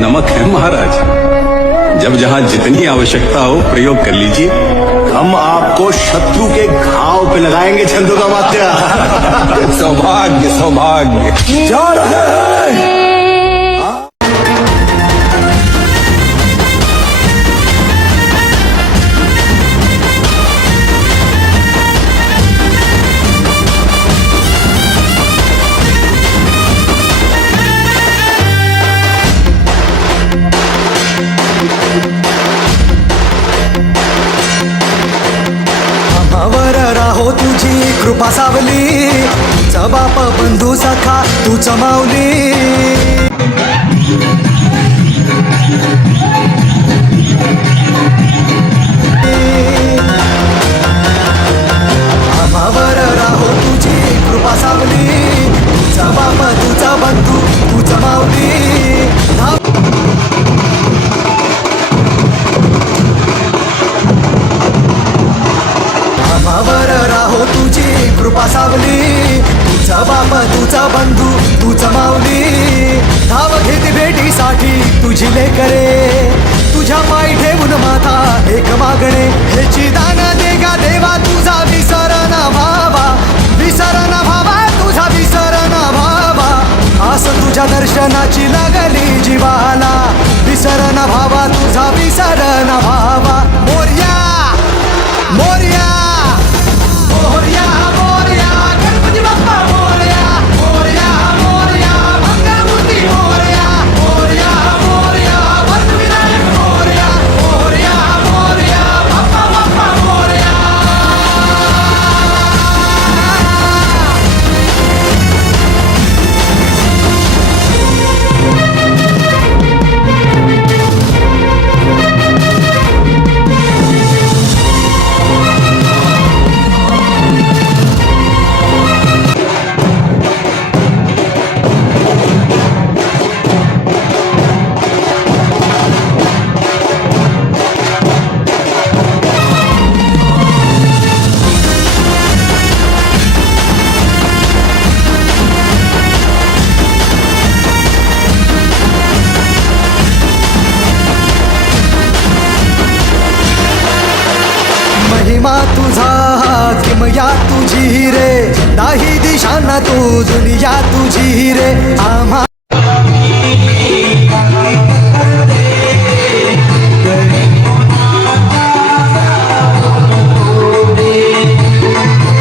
नमक है महाराज। जब जहाँ जितनी आवश्यकता हो प्रयोग कर लीजिए। हम आपको शत्रु के घाव पे लगाएंगे चंदू का मात्या। सौभाग्य सौभाग्य। जा रहे हैं। आम्हावर राहो तुझी कृपा सावली, तुझा बाप बंधू सखा तू चमावली। आम्हावर राहो तुझी कृपा सावली, तुझा बाप तुझा बंधू तू चमावली। आम्हावर राहो तुझी कृपा सावली, तुझा बाप तुझा बंधू तू चमावली। धाव घेत भेटीसाठी तुझी लेकरे, तुझ्या पायी ठेवून माथा एक मागणे। हेची दान दे गा देवा तुझा विसर ना भावा, विसर ना भावा तुझा विसर ना भावा। आस तुझ्या दर्शनाची लागली जीवाला, विसर ना भावा तुझा विसर ना भावा। मोरया मोरया मोरया मोरया गणपती बाप्पा मोरया, मोरया मोरया मंगलमूर्ती मोरया, मोरया मोरया वरदविनायक मोरया, मोरया मोरया बाप्पा बाप्पा मोरया। महिमा तुझा किमया तुझी रे, नाही दिशांना तू दुनिया तुझी रे। आम्हा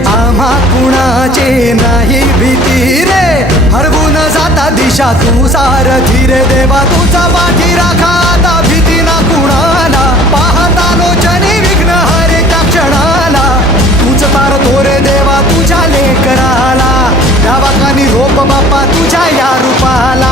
आम्हा कुणाचे नाही भीती रे, हरवून जाता दिशा तू सारथी रे। देवा तुझा पाठी राखा आता भीती ना कुणाला, पाहता लोचनी विघ्न हरे त्या क्षणाला। तूच तार तोरे देवा तुझ्या लेकराला, गावाकानी रोप बाप्पा तुझ्या या रूपाला।